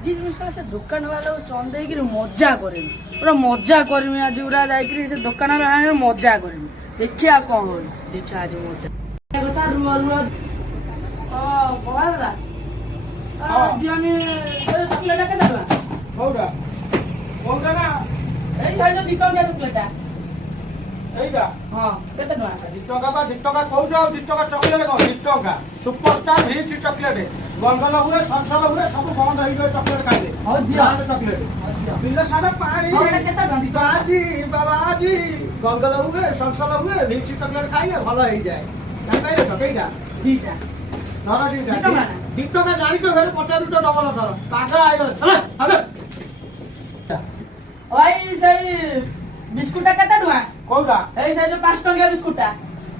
ଆଜି ସେ ଦୋକାନ ବାଲା ଚନ୍ଦେଇକିରି ମଜା କରିମି ପୁରା ମଜା କରିମି ଆଜି ପୁରା ଯାଇକିରି ସେ ଦୋକାନ ବାଲା ମଜା କରିମି ଦେଖିଆ କଣ ହଉଛି ଦେଖିଆ ଆଜି ମଜା କଥା ରୁହ ରୁହ ବହାରଲା ଦିଅନି ଚକଲେଟ କେତେ ଟଙ୍କା କୋଉଟା କୋଉଟା ନା ଏଇ ସାଇଜ 2 ଟଙ୍କିଆ ଚକଲେଟ এইটা ହଁ କେତେ ଟଙ୍କା 2 ଟଙ୍କା বা 2 ଟଙ୍କା କହୁଛ ଆଉ 2 ଟଙ୍କା ଚକଲେଟ କଣ 2 ଟଙ୍କା ସୁପରଷ୍ଟାର ରିଚ୍ ଚକଲେଟ ଗଙ୍ଗଲ ହୁଏ ସଂସଲ ହୁଏ ସବୁ ବନ୍ଦ ହେଇଯିବ ଚକଲେଟ ଖାଇଲେ ହଉ ଦିଅ ଚକଲେଟ ବିଲ ସାରା ପାଣି କେତେ ଟଙ୍କା ବାଜି ବାବାଜି ଗଙ୍ଗଲ ହୁଏ ସଂସଲ ହୁଏ ରିଚ୍ ଚକଲେଟ ଖାଇଲେ ଭଲ ହେଇଯାଏ ଜାଣିପାରିଲେ ତ କେଇଟା ଦିଟା ଧର ଦିଟା 2 ଟଙ୍କା ଜାଣିଛ ଘରେ 50 ଟଙ୍କା ଡବଲ ଧର ପାଗଳ ହେଇଗଲେ ଆରେ ওই সেই বিস্কুটটা কেতে টଙ୍କା କୋଉଟା এই সেই যে 5 টঙ্কিয়া বিস্কুটটা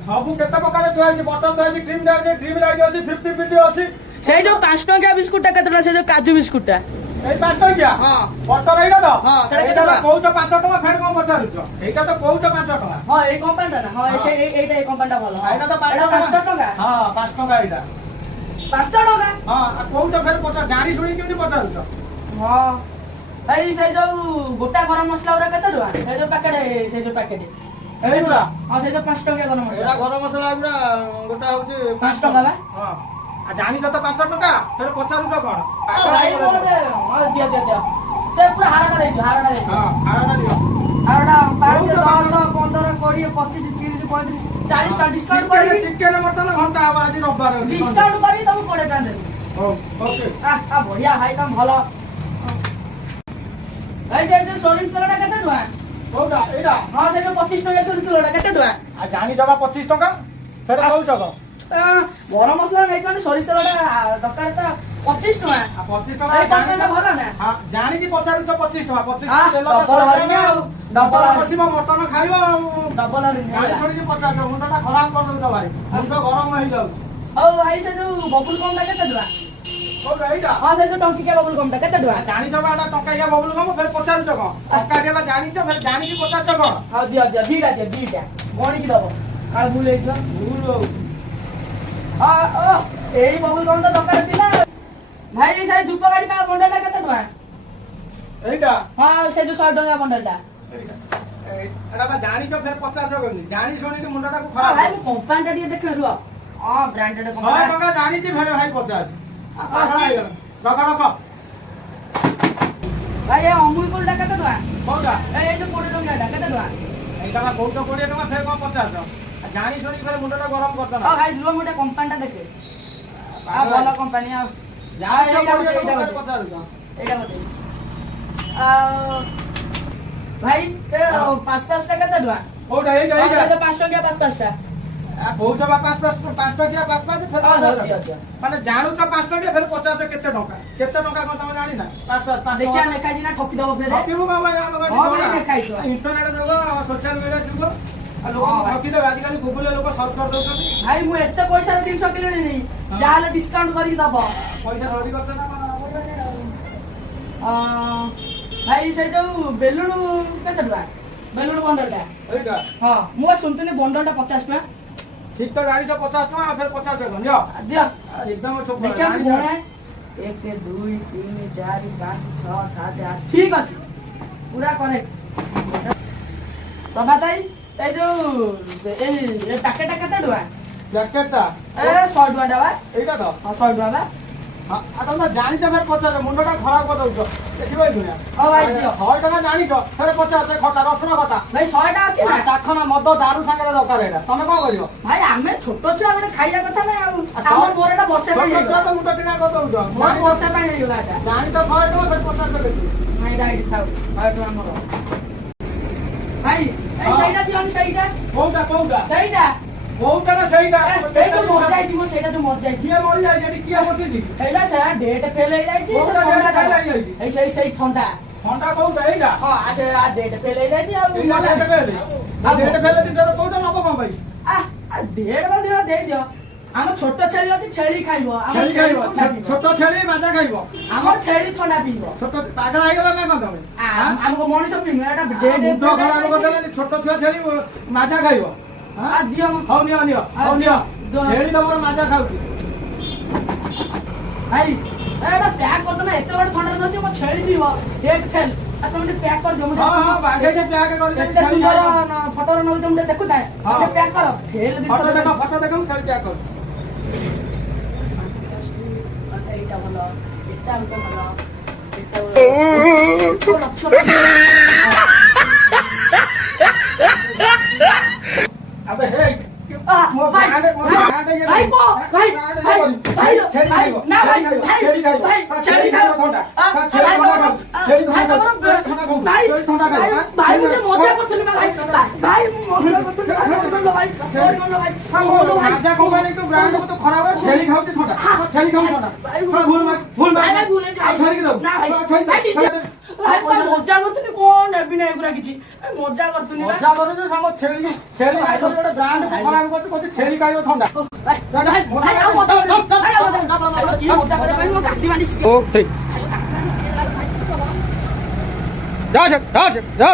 ସବୁ କେତେ ପ୍ରକାର ଦିଆ ହେଇଛି ବଟନ ଦିଆ ହେଇଛି କ୍ରିମ ଦିଆ ହେଇଛି ଡ୍ରିମ ଲାଇଟ୍ ଅଛି 50 50 ଅଛି সেই যে 5 টঙ্কিয়া বিস্কুটটা কেতে টଙ୍କା সেই যে কাজু বিস্কুটটা এই 5 ଟଙ୍କିଆ ହଁ ବଟନ ଏଇଟା ତ ହଁ, ସେଇଟା କେତେ ଏଇଟା ତ ଟଙ୍କା? କହୁଛ 5 ଟଙ୍କା ଫେର କଣ ପଚାରୁଛ ଏଇଟା ତ କହୁଛ 5 ଟଙ୍କା হ্যাঁ এই কোম্পানিটা না হ্যাঁ ହଁ। এইটা এই কোম্পানিটা ভালো ଏଇଟା ତ 5 এটা 5 ଟଙ୍କା ଟଙ୍କା ହଁ 5 ଟଙ୍କା ଏଇଟା 5 ଟଙ୍କା ହଁ ଆଉ କହୁଛ ଫେର ପଚାର ଜାଣି ଶୁଣି କେମିତି ପଚାରୁଛ হ্যাঁ এই সেই যে গোটা গরম মশলা ওরা কেতে টଙ୍କା সেই যে প্যাকেট সেই যে প্যাকেট এইগুলা হ্যাঁ সেই যে 5 টঙ্কিয়া গরম ଏଇଟା মশলা ଗରମ ମସଲା ଗୁଡା ଗୋଟା ହଉଛି 5 ଟଙ୍କା ବା ହଁ ଆଉ ଜାଣିଛ ତ 5 ଟଙ୍କା ଫେର ପଚାରୁଛ କଣ ভাই বলে হ্যাঁ দিও দিও দিও সে পুরো হারাটা দেই দিও হারাটা দেই ହଁ ଆରଟା ଦିଅ হারাটা 5 10 15 20 25 30 35 40 টা ডিসকাউন্ট করে ଚିକେନ ମଟନ ଘଣ୍ଟା ହବ ଆଜି ରବିବାର ଅଛି ডিসকাউন্ট କରି ତମକୁ 20 ଟଙ୍କା ଦେବି ହଉ ଓକେ ବଢିଆ ଭାଇ ତମ ଭଲ ଭାଇ ସେ ଯୋଉ ସୋରିଷ ତେଲଟା କେତେ ଟଙ୍କା କୋଉଟା ଏଇଟା ହଁ ସେ ଯୋଉ 25 ଟଙ୍କା ସୋରିଷ ତେଲଟା କେତେ ଟଙ୍କା ଆଉ ଜାଣିଛ ବା 25 ଟଙ୍କା ଫେର କହୁଛ କଣ ଗରମ ମସଲା ନେଇଛନ୍ତି ସୋରିଷ ତେଲଟା ଦରକାର ତ 25 ଟଙ୍କା ଆଉ 25 ଏଇ ଟଙ୍କା କମ୍ପାନୀଟା ଭଲ ନା ହଁ ଜାଣିକି ପଚାରୁଛ 25 ଟଙ୍କା 25 ହଁ, ଟଙ୍କା ତେଲ ତ ଡବଲ ଶହେ ହରିଣ ଆଉ, ଡବଲ ଡବଲ ବସିବ ମଟନ ଖାଇବ ଆଉ ଡବଲ ଜାଣି ଶୁଣିକି ପଚାରୁଛ ମୁଣ୍ଡଟା ଖରାପ କରିଦଉଛ ଭାଇ ମୁଣ୍ଡ ଗରମ ହେଇଯାଉଛି ହଉ ଭାଇ ସେ ଯୋଉ ବବୁଲ କମଟା କେତେ ଟଙ୍କା କୋଉଟା ଏଇଟା ହଁ ସେ ଯୋଉ ଟଙ୍କିକିଆ ବବୁଲ କମଟା କେତେ ଟଙ୍କା ଜାଣିଛ ବା ଏଟା ଟଙ୍କାଇଆ ବବୁଲ କମ ଫେର ପଚାରୁଛ କଣ ଟଙ୍କାଇଆ ବା ଜାଣିଛ ଫେର ଜାଣିକି ପଚାରୁଛ କଣ ହଉ ଦିଅ ଦିଅ ଦିଟା ଗଣିକି ଦବ କାଳେ ଭୁଲ ହେଇଯିବ ଭୁଲ ହଉଛି ଏଇ ବବୁଲ କମ ତ ଦରକାର ଥିଲା ଭାଇ ସେ ଧୂପ ଗାଡି ବଣ୍ଡଲଟା କେତେ ଟଙ୍କା ଏଇଟା ହଁ ସେ ଯୋଉ 100 ଟଙ୍କା ବଣ୍ଡଲଟା ଏଟା ବା ଜାଣିଛ ଫେର ପଚାରୁଛ କେମିତି ଜାଣି ଶୁଣିକି ମୁଣ୍ଡଟାକୁ ଭାଇ ଖରାପ ମୁଁ କମ୍ପାନୀଟା ଟିକେ ଦେଖେ ରୁହ ହଁ ବ୍ରାଣ୍ଡେଡ 100 କମ୍ପାନୀ ଟଙ୍କା ଜାଣିଛି ଫେର ଭାଇ ପଚାରୁଛି ପାଗଳ ହେଇଗଲ ରଖ ରଖ ଭାଇ ଏ ଅମୁଲ କୁଲଟା କେତେ ଟଙ୍କା କୋଉଟା ଏଇ ଯୋଉ 20 ଟଙ୍କାଟା କେତେ ଟଙ୍କା ଏଇଟା ବା କହୁଛ 20 ଟଙ୍କା ଫେର କଣ ପଚାରୁଛ ଜାଣି ଶୁଣିକି ଫେର ମୁଣ୍ଡଟା ଗରମ କରୁଛ ନା ଭାଇ ରୁହ ମୁଁ ଟିକେ କମ୍ପାନୀଟା ଦେଖେ ଭଲ କମ୍ପାନୀ ଆଉ ଜାଣିଛ ଏଇଟା 20 ଗୋଟେ ଟଙ୍କା ଫେର ପଚାରୁଛ ଏଇଟା ଗୋଟେ ଆଉ ଭାଇ ଏ 5ଟା କେତେ ଟଙ୍କା କୋଉଟା ଏଇଟା ହଁ, ଏଇଟା ସେ ଯୋଉ 5 ଟଙ୍କିଆ 5ଟା କହୁଛ ବା 5 ଟଙ୍କିଆ 5 ଫେର ହଁ, ହଉ, ପଚାରୁଛ ଦିଅ, ଦିଅ। ମାନେ ଜାଣୁଛ 5 ଟଙ୍କିଆ ଫେର ପଚାରୁଛ କେତେ ଟଙ୍କା କଣ ତମେ ଜାଣିନା 5 ଦେଖିଆ ଲେଖାଇଛି ନା ଠକି ଦବ ଫେରେ ଠକିବୁ କଣ ଭାଇ ଆମ ହଁ, ଭାଇ, ଲେଖାଇଥିବ। ଇଣ୍ଟରନେଟ ଯୁଗ ସୋସିଆଲ ମିଡିଆ ଯୁଗ ଆଉ ହଁ, ଲୋକ ଭାଇ। ଠକିଦେବେ ଆଜିକାଲି ଗୁଗୁଲରେ ଲୋକ ସର୍ଚ୍ଚ କରିଦଉଛନ୍ତି ଭାଇ ମୁଁ ଏତେ ପଇସାର ଜିନିଷ କିଣିନି ଯାହାହେଲେ ଡିସକାଉଣ୍ଟ କରିକି ଦବ ପଇସା ଚୋରି କରୁଛ ନା କଣ? ଭାଇ ସେ ଯୋଉ ବେଲୁନ କେତେ ଟଙ୍କା ବେଲୁନ ବଣ୍ଡଲଟା ଏଇଟା ହଁ ମୁଁ ବା ଶୁଣିଥିଲି ବଣ୍ଡଲଟା 50 ଟଙ୍କା ଠିକ ତ ଜାଣିଛ 50 ଟଙ୍କା ଆଉ ଫେର 50 ଟଙ୍କା ନିଅ ଦିଅ ଏକଦମ ଚୋପ ଦେଖିବା ମୁଁ ଗଣେ 1 2 3 4 5 6 7 8 ଠିକ ଅଛି ପୁରା କରେକ୍ଟ ପ୍ରଭାତ ଭାଇ এই ଯୋଉ এই ପ୍ୟାକେଟଟା କେତେ ଟଙ୍କା ଜ୍ୟାକେଟଟା ଏ 100 ଟଙ୍କା ବା ଏଇଟା ତ ହଁ 100 ଟଙ୍କା ବା ଆଉ ତମେ ଜାଣିଛ ଫେର ପଚାରୁଛ ମୁଣ୍ଡଟା ଖରାପ କରିଦଉଛ ଦେଖିପାଇ ଦୁନିଆ ହଉ ଭାଇ ଦିଅ 100 ଟଙ୍କା ଜାଣିଛ ଫେର ପଚାରୁଛ ଖଟା ରସୁଣ ଖଟା ଭାଇ 100 ଟା ଅଛି ନା ଚାଖନା ମଦ ଦାରୁ ସାଙ୍ଗରେ ଦରକାର ଏଇଟା ତମେ କଣ କରିବ ଭାଇ ଆମେ ଛୋଟ ଛୁଆ ଗୋଟେ ଖାଇବା କଥା ନା ଆଉ ଆମର ମୋର ଏଟା ବର୍ଷେ ପାଇଁ ଛୋଟ ଛୁଆ ହେଇଗଲା ତ ମୁଣ୍ଡ କିଣା କରିଦଉଛ ମୋର ବର୍ଷେ ପାଇଁ ହେଇଗଲା ଏଟା ଜାଣିଛ 100 ଟଙ୍କା ଫେର ପଚାରୁଛ କେତେ ଭାଇ ରାଇଟ୍ ଥାଉ 100 ଟଙ୍କା ମୋର ଭାଇ ଏଇ ସେଇଟା ଦିଅନି ସେଇଟା କୋଉଟା ସେଇଟା କୋଉଟା ନା ସେଇଟା ସେଇ ଯୋଉ ମରିଯାଇଛି ମୋ ସେଇଟା ଯୋଉ ମରିଯାଇଛି କିଏ ମରିଯାଇଛି ଏଠି କିଏ ବସିଛି ସେଇଟା ସେ ଡେଟ୍ ଫେଲ୍ ହେଇଯାଇଛି କୋଉଟା ଡେଟ୍ ଫେଲ୍ ହେଇଯାଇଛି? ଏଇ ସେଇ ଥଣ୍ଡା ଥଣ୍ଡା କୋଉଟା ଏଇଟା ହଁ ସେ ଡେଟ୍ ଫେଲ୍ ହେଇଯାଇଛି ଆଉ ଏଇଟା ଡେଟ୍ ଫେଲ୍ ଆଉ ଡେଟ୍ ଫେଲ୍ ଜିନିଷ କହୁଛ ନବ କଣ ପାଇଁ ଡେଟ୍ ବା ଦିଅ ଦେଇଦିଅ ଆମ ଛୋଟ ଛେଳି ଅଛି ଛେଳି ଖାଇବ ଆମ ଛେଳି ଛେଳି ଖାଇବ ଥଣ୍ଡା ପିଇବ ଛୋଟ ଛେଳି ମାଜା ଖାଇବ ଆମର ଛେଳି ଥଣ୍ଡା ପିଇବ ଛୋଟ ପାଗଳ ହେଇଗଲ ନା କଣ ତମେ ଆମକୁ ମଣିଷ ପିଇବ ଏଟା ମୁଣ୍ଡ ଡେଟ୍ ଖରାପ କରିଦେଲେ ଛୋଟ ଛୁଆ ଛେଳି ମାଜା ଖାଇବ ଦିଅ ହଉ ନିଅ ଛେଳି ତମର ମାଜା ଖାଉଛି ଭାଇ ଏଟା ପ୍ୟାକ୍ କରିଦେଲେ ଏତେ ବଡ ଥଣ୍ଡା ଧରିଛି ପିଇବ ଡେଟ୍ ଫେଲ୍ ଆଉ ତମେ ଟିକେ ପ୍ୟାକ୍ କରିଦିଅ ମୁଁ ହଁ ହଁ ବାଗେଇକି ପ୍ୟାକ୍ କରିଦେବି ଏତେ ସୁନ୍ଦର ଫଟୋରେ ନଉଛି ମୁଁ ଟିକେ ଦେଖୁଥାଏ ହଁ। ଟିକେ ପ୍ୟାକ୍ କର ଫେଲ୍ ଫଟୋ ଦେଖ ଜିନିଷ ଫଟୋ ଦେଖ ମୁଁ ଛେଳି ପ୍ୟାକ୍ କରୁଛି ଏଇଟା ଭଲ ଏଟା ଆମକୁ ଭଲ ଏଟା ଲକ୍ଷ ଆବେ ହେ ମୋ ଭାଇ ବ୍ରାଣ୍ଡ ମୋ ବ୍ରାଣ୍ଡ ଇଏ ଭାଇ ପో ଭାଇ ବ୍ରାଣ୍ଡ ଇଏ ଭାଇ କରିବି। ଭାଇ ଛେଳି ଭାଇ ଖାଇବ ନା ଭାଇ ଛେଳି ଖାଇବ ଭାଇ ଛେଳି ଖାଇବ ଥଣ୍ଡା ଛେଳି ଥଣ୍ଡା ଖାଉ ଛେଳି ଥଣ୍ଡା ଖାଉ ଭାଇ ଛେଳି ଥଣ୍ଡା ଖାଉ ଭାଇ ମୁଁ ଟିକେ ମଜା କରୁଥିଲି ଭାଇ ଭାଇ ମୁଁ ମଜା କରୁଥିଲି ଭାଇ ଭାଇ ରାଜା କମ୍ପାନୀ ତୁ ବ୍ରାଣ୍ଡ କୁ ତୁ ଖରାପ ଛେଳି ଖାଉଛି ଥଣ୍ଡା ଛେଳି ଖାଉଛି ଥଣ୍ଡା ଭୁଲ ଭୁଲ ଛେଳିକି ଦବୁ ଭାଇ ମଜା କରୁଥିଲି କଣ ନେବି ନା ଏଗୁରା କିଛି ମଜା କରୁଥିଲି ମଜା କରୁଛୁ ସାମ ଛେଳି ଛେଳି ଖାଇବ ଗୋଟେ ବ୍ରାଣ୍ଡ କୁ ଖରାପ କରୁଛୁ କହୁଛି ଛେଳି ଖାଇବ ଥଣ୍ଡା ଭାଇ ଯା